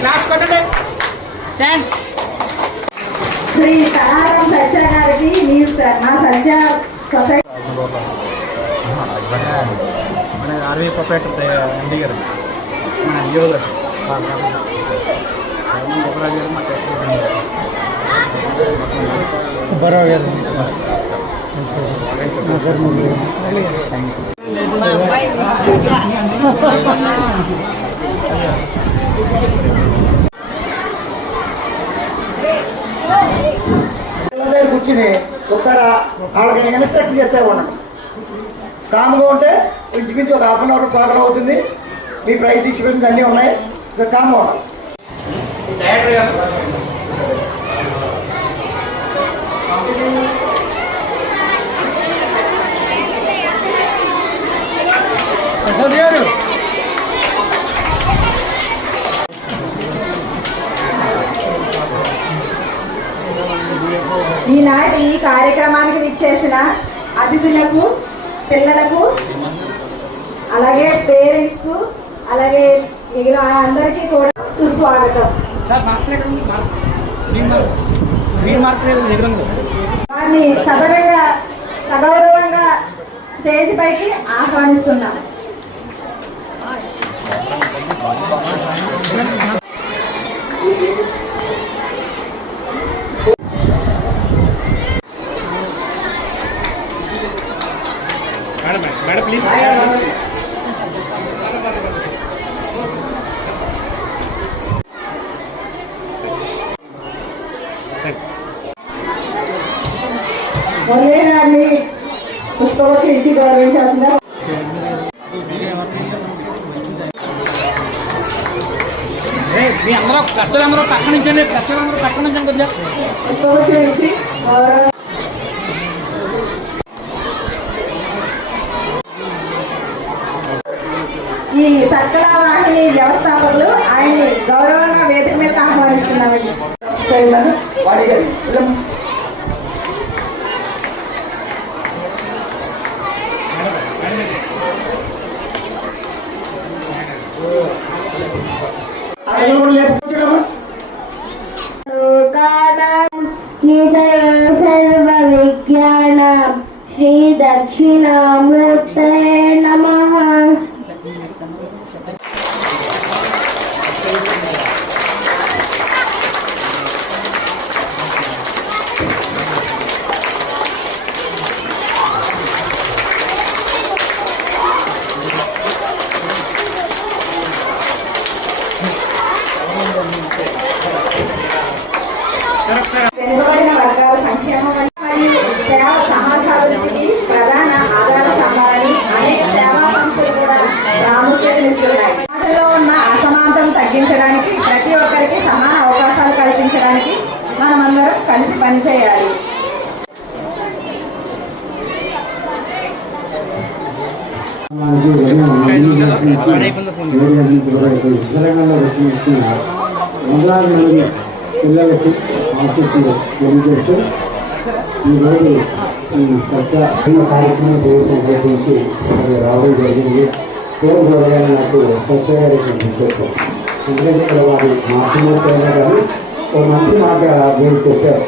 Class stand Shri सहाराम सच्चा गारी మా సత్య సొసైటీ మన ఆర్వీ ప్రొపరేటర్ ఎండి గారు మన యువ గారు సుబ్బారావు గారు కూర్చుని ఒకసారి వాళ్ళకి ఇన్స్ట్రక్ట్ చేస్తే ఉండండి. కామ్గా ఉంటే ఇంచుమించు ఒక హాఫ్ అన్ అవర్ పాకం అవుతుంది. మీ ప్రైజ్ డిస్ట్రిబ్యూషన్స్ అన్నీ ఉన్నాయి. కామ్గా ఉండాలి. ప్రసాద్ గారు ఈనాటి ఈ కార్యక్రమానికి విచ్చేసిన అతిథులకు, పిల్లలకు, అలాగే పేరెంట్స్ కు, అలాగే మిగిలిన అందరికీ కూడా సుస్వాగతం. వారిని సగౌరవంగా స్టేజ్ పైకి ఆహ్వానిస్తున్నాం. मैडम प्लीज గారిని పుష్పవతి ఇంటి గౌరవించాల్సిందిగా మీ అందరూ కష్టాలందరూ పక్క నుంచండి. కష్టాలందరూ పక్క నుంచండి. కొద్దిగా పుష్పవతి ఇంటి గౌరవ ఈ సర్కల వాహిని వ్యవస్థాపకులు ఆయన్ని గౌరవంగా వేదిక మీద ఆహ్వానిస్తున్నామండి. సర్వ విజ్ఞాన శ్రీ దక్షిణామూర్తయే నమః. వెనుకబడిన వర్గాల సంక్షేమం మరియు సేవ సమాజాభివృద్ధికి ప్రధాన ఆధార స్తంభాలని అనేక సేవా సంస్థలు కూడా ప్రాముఖ్యతనిస్తున్నాయి. సమాజంలో ఉన్న అసమానతను తగ్గించడానికి, ప్రతి ఒక్కరికి సమాన అవకాశాలు కల్పించడానికి మనమందరం కలిసి పనిచేయాలి. తెలంగాణలో వచ్చిన వందలాది మంది పిల్లలకి ఆసక్తి తెలియజేస్తూ ఈరోజు ఈ చర్చ కార్యక్రమం ఉపయోగించి రావడం జరిగింది. ఫోన్ ద్వారా నాకు ప్రత్యేక చెప్పారు. ఎందుకంటే ఇక్కడ వారి మాట్లాడుతున్నా కానీ ఒక మంచి మాట మీరు చెప్పారు.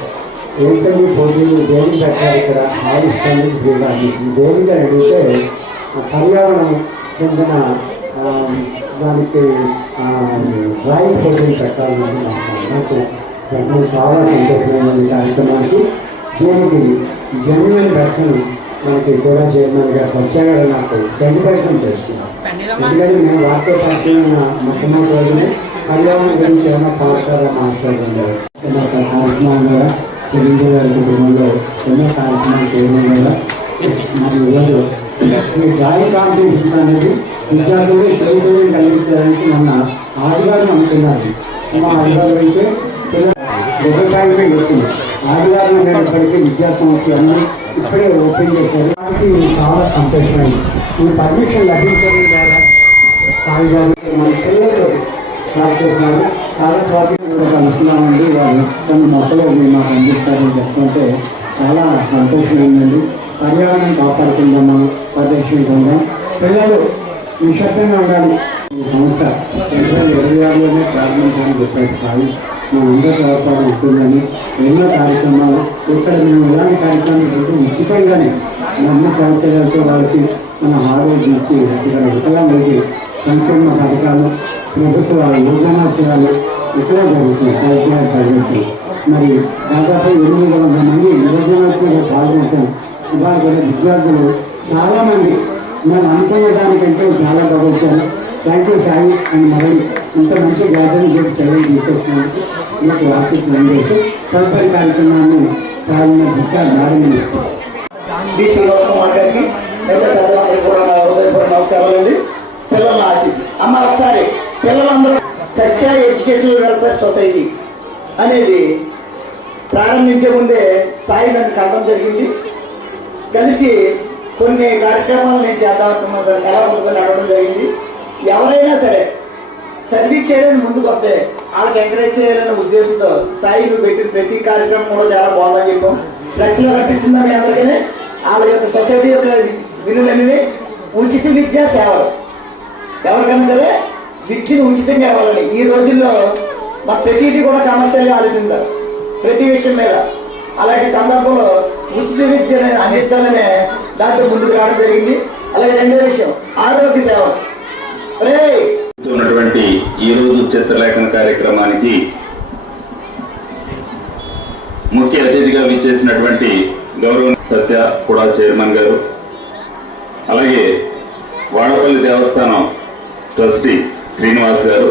ఏంటంటే పోటీలు దేనికి పెట్టారు ఇక్కడ ఆవిష్కరణ జిల్లాని దేనికి అడిగితే పర్యావరణం చెందిన దానికి డ్రాయింగ్ పోటీలు పెట్టాలని నాకు చాలా సంతోషమైన కార్యక్రమానికి దీనికి జెన్యున్ దర్శనం మనకి కూడా చైర్మన్ గారు వచ్చాక నాకు ప్రతిపక్షం చేస్తున్నాం. ఎందుకంటే మేము వార్తా పార్టీ మొట్టమొదటి రోజునే పర్యావరణం గురించి ఏమైనా పాఠశాల మాట్లాడుతున్నారు. కార్యక్రమం కూడా చెల్లించే కుటుంబంలో ఎన్నో కార్యక్రమాలు చేయడం కూడా మరి ఈరోజు ఈ డ్రాయింగ్ కాంపిటీషన్ అనేది విద్యార్థులు చదువుకోవడం కలిగించడానికి మొన్న ఆదివారం అనుకున్నారు. మా ఆదివారం అయితే వ్యవసాయానికి వచ్చింది. ఆదివారం అనేటప్పటికీ విద్యా సంస్థలన్నీ ఇప్పుడే ఓపెన్ చేశారు. కాబట్టి చాలా సంతోషమైంది. ఈ పర్మిషన్ లభించడం ద్వారా కాగితాలు మన పిల్లలు స్టార్ట్ చేస్తున్నారు. చాలా ప్రాజెక్టులు కలుస్తున్నామండి. వారు కొన్ని మొక్కలు మాకు అందిస్తారని చెప్తుంటే చాలా సంతోషమైందండి. పర్యావరణం కాపాడుకుందాం, పరిరక్షించుకుందాం. పిల్లలు నిశ్శబ్దంగా ఉండాలి. ఈ సంస్థ 2026లోనే ప్రారంభించాలని చెప్పారు. సాయి మా అందరూ సహకారం ఉంటుందని ఎన్నో కార్యక్రమాలు ఇక్కడ మేము ఇలాంటి కార్యక్రమాలు ఉచితంగానే అన్ని సౌకర్యాలతో వాళ్ళకి మన ఆరోగ్యించి ఇక్కడ వికలాంగులకి సంక్షేమ పథకాలు ప్రభుత్వ యోజనాలు ఇక్కడ జరుగుతుంది. కార్యక్రమాలు జరుగుతుంది. మరి దాదాపు 800 మంది యోజనాత్మక పాల్గొంటాం. ఇవాళ కూడా విద్యార్థులు చాలామంది మనం అనుకున్న దానికంటే చాలా బాగా వచ్చారు. థ్యాంక్ యూ సాయి అని మళ్ళీ ఇంత మంచి గ్యాదరింగ్ చేసి తెలియదు తీసుకొచ్చినందుకు మీకు ఆసక్తి అందేసి తదుపరి కార్యక్రమాన్ని ప్రారంభించారు. డి శ్రీనివాస కుమార్ గారికి కూడా హృదయపూర్వక నమస్కారాలండి. పిల్లల ఆశీస్ అమ్మ ఒకసారి పిల్లలందరూ సత్య ఎడ్యుకేషనల్ వెల్ఫేర్ సొసైటీ అనేది ప్రారంభించే ముందే సాయి నన్ను కలవడం జరిగింది. కలిసి కొన్ని కార్యక్రమాలు నేను చేద్దామనుకున్నాను సార్. ఎలా ముందుకు నడవడం జరిగింది. ఎవరైనా సరే సర్వీస్ చేయడానికి ముందుకు వస్తే వాళ్ళకి ఎంకరేజ్ చేయాలనే ఉద్దేశంతో సాయి నువ్వు పెట్టిన ప్రతి కార్యక్రమం కూడా చాలా బాగుందని చెప్పాం. లక్షలు కనిపించిందా మీ అందరికీ? వాళ్ళ యొక్క సొసైటీ యొక్క విలువలనేవి ఉచిత విద్యా సేవలు. ఎవరికైనా సరే విద్యను ఉచితంగా ఇవ్వాలని ఈ రోజుల్లో మా ప్రతిదీ కూడా కమర్షియల్గా ఆలోచిస్తారు ప్రతి విషయం మీద. అలాంటి సందర్భంలో ఉచిత విద్య అందించాలనే దాంట్లో ముందుకు రావడం జరిగింది. అలాగే రెండో విషయం ఆరోగ్య సేవ. ఉన్నటువంటి ఈ రోజు చిత్రలేఖన కార్యక్రమానికి ముఖ్య అతిథిగా విచ్చేసినటువంటి గౌరవ సత్య కూడా చైర్మన్ గారు, అలాగే వాడపల్లి దేవస్థానం ట్రస్టీ శ్రీనివాస్ గారు,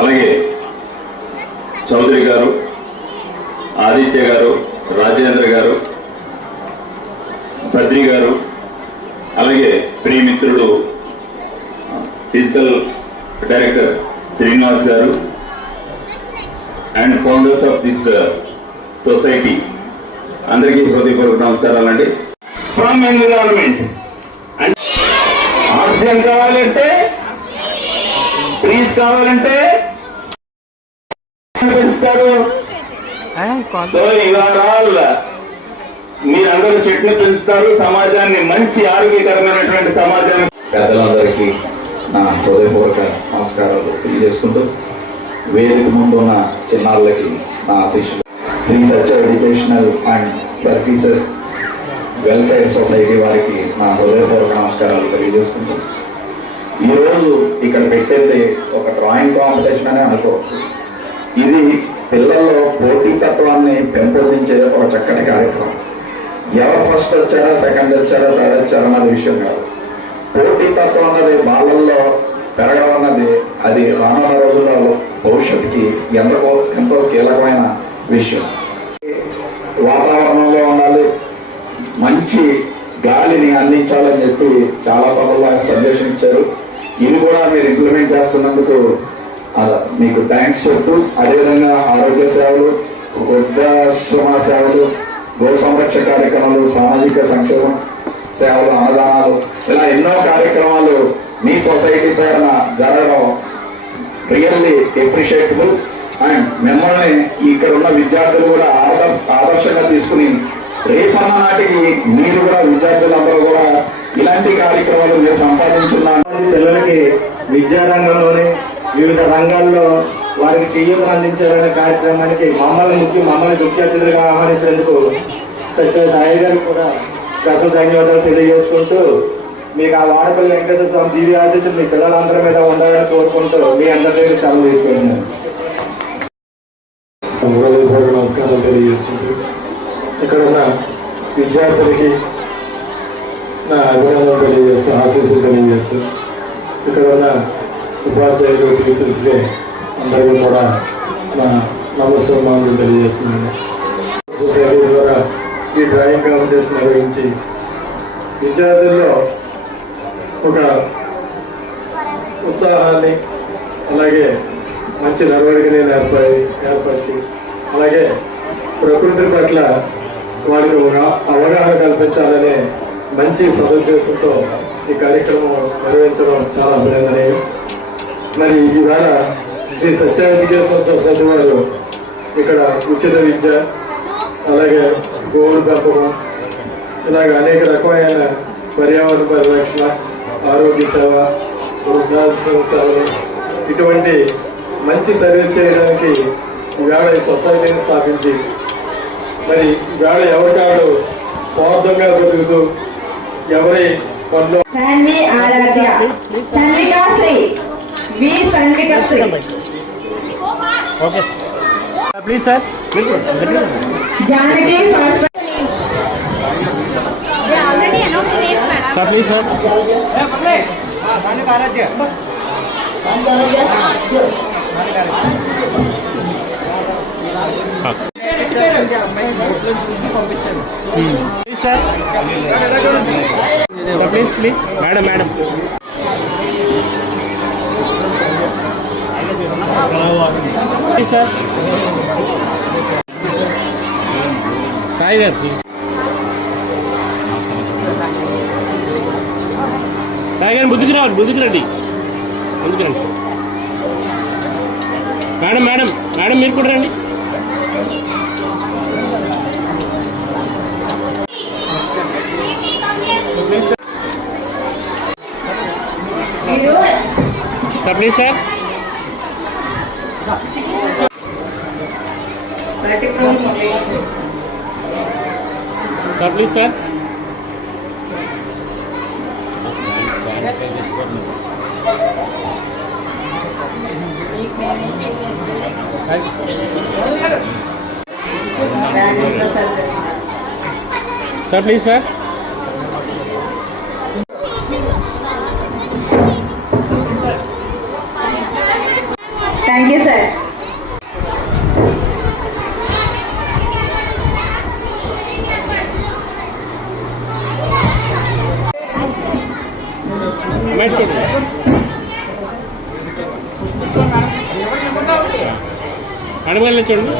అలాగే చౌదరి గారు, ఆదిత్య గారు, రాజేంద్ర గారు, బద్రి గారు, అలాగే ప్రియమిత్రుడు ఫిజికల్ డైరెక్టర్ శ్రీనివాస్ గారు and founders of this society అందరికీ హృదయపూర్వక నమస్కారాలండి. ఫ్రమ్ ఎన్విరాన్మెంట్ అండ్ ఆక్సిజన్ కావాలంటే, ట్రీస్ కావాలంటే పెంచుతారు. సో ఇవాళ మీరందరూ చెట్లు పెంచుతారు, సమాజాన్ని మంచి ఆరోగ్యకరమైనటువంటి సమాజాన్ని. పెద్దలందరికీ నా హృదయపూర్వక నమస్కారాలు తెలియజేసుకుంటూ వేదిక ముందు ఉన్న చిన్నారులకి నా ఆశీస్సులు. Sri Satya educational and services welfare society వారికి నా హృదయపూర్వక నమస్కారాలు తెలియజేసుకుంటూ ఈరోజు ఇక్కడ పెట్టేది ఒక డ్రాయింగ్ కాంపిటీషన్ అనే అనుకోవచ్చు. ఇది పిల్లల్లో పోటీతత్వాన్ని పెంపొందించే ఒక చక్కటి కార్యక్రమం. ఎవరు ఫస్ట్ వచ్చారా, సెకండ్ వచ్చారా, థర్డ్ వచ్చారా అన్నది విషయం కాదు. పోటీతత్వం అన్నది బాలల్లో పెరగడం అన్నది అది రానున్న రోజుల్లో భవిష్యత్తుకి ఎంతో కీలకమైన విషయం. వాతావరణంలో ఉండాలి, మంచి గాలిని అందించాలని చెప్పి చాలా సభల్లో ఆయన సందేశం ఇచ్చారు. ఇది కూడా మీరు ఇంప్లిమెంట్ చేస్తున్నందుకు మీకు థ్యాంక్స్ చెప్తూ, అదేవిధంగా ఆరోగ్య సేవలు, వృద్ధాశ్రమ సేవలు, గో సంరక్షణ కార్యక్రమాలు, సామాజిక సంక్షేమం సేవలు, అన్నదానాలు, ఇలా ఎన్నో కార్యక్రమాలు మీ సొసైటీ పేరున జరగడం రియల్లీ అప్రిషియేటబుల్. అండ్ మిమ్మల్ని ఇక్కడ ఉన్న విద్యార్థులు కూడా ఆదర్శంగా తీసుకుని రేపన్న నాటికి మీరు కూడా విద్యార్థులందరూ కూడా ఇలాంటి కార్యక్రమాలు మీరు సంపాదించున్నారు. పిల్లలకి విద్యారంగంలోని వివిధ రంగాల్లో వారికి చేయూత అందించాలనే కార్యక్రమానికి మమ్మల్ని ముఖ్య అతిథులుగా ఆహ్వానించేందుకు సత్య సాయి గారికి కూడా స్పెషల్ ధన్యవాదాలు తెలియజేసుకుంటూ, మీకు ఆ వాడపల్లి వెంకటేశ్వర స్వామి దీవి ఆశీస్సులు మీ పిల్లలందరి మీద ఉండాలని కోరుకుంటూ మీ అందరి దగ్గర సెలవు తీసుకుంటున్నాను. నమస్కారాలు తెలియజేస్తుంటూ, ఇక్కడ ఉన్న విద్యార్థులకి నా అభినందనలు తెలియజేస్తూ, ఆశీస్సులు తెలియజేస్తూ, ఇక్కడ ఉన్న ఉపాధ్యాయులు, టీచర్స్కి అందరికీ కూడా నా నమస్కారాలు తెలియజేస్తున్నాను. సొసైటీ ద్వారా ఈ డ్రాయింగ్ కాంపిటీషన్ నిర్వహించి విద్యార్థుల్లో ఒక ఉత్సాహాన్ని, అలాగే మంచి నడవడికని ఏర్పరిచి, అలాగే ప్రకృతి పట్ల వారికి ఒక అవగాహన కల్పించాలనే మంచి సదుద్దేశంతో ఈ కార్యక్రమం నిర్వహించడం చాలా అభినందనీయం. మరి ఈవేళ శ్రీ సత్య ఎడ్యుకేషనల్ సొసైటీ వారు ఇక్కడ ఉచిత విద్య, అలాగే గోవుల పెంపకం, ఇలాగ అనేక రకమైన పర్యావరణ పరిరక్షణ, ఆరోగ్య సేవ, వృద్ధాశ్రమ సేవలు, ఇటువంటి మంచి సర్వీస్ చేయడానికి ఈవేళ ఈ సొసైటీని స్థాపించి, మరి ఈవేళ ఎవరికాడు స్వార్థంగా బతుకుతూ ఎవరి పనులు Sanvi Aradhya, Sanvikasri, V Sanvikasri, please sir. Janaki first please sir. Please sir. Please please madam madam. Please sir. Sai గారు సాయి గారు ముందుకు రావాలి, ముందుకు రండి, ముందుకు రండి. మేడం మేడం మేడం మీరు కూడా రండి. Sir please sir. Sir please sir. Sir please sir. Thank you sir. Madam చూడండి. మేడం గారు చూడండి.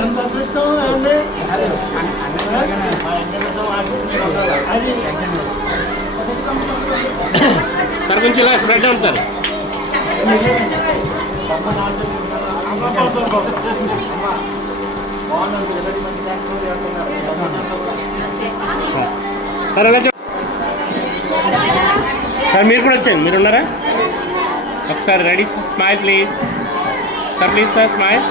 ఎంత అదృష్టం అండి. సార్ కొంచెం ఇలా స్ప్రెడ్ అవుతుంది సార్. సార్ అలా సార్ మీరు కూడా వచ్చాను, మీరు ఉన్నారా? ఒకసారి ready, smile please sir, please sir smile.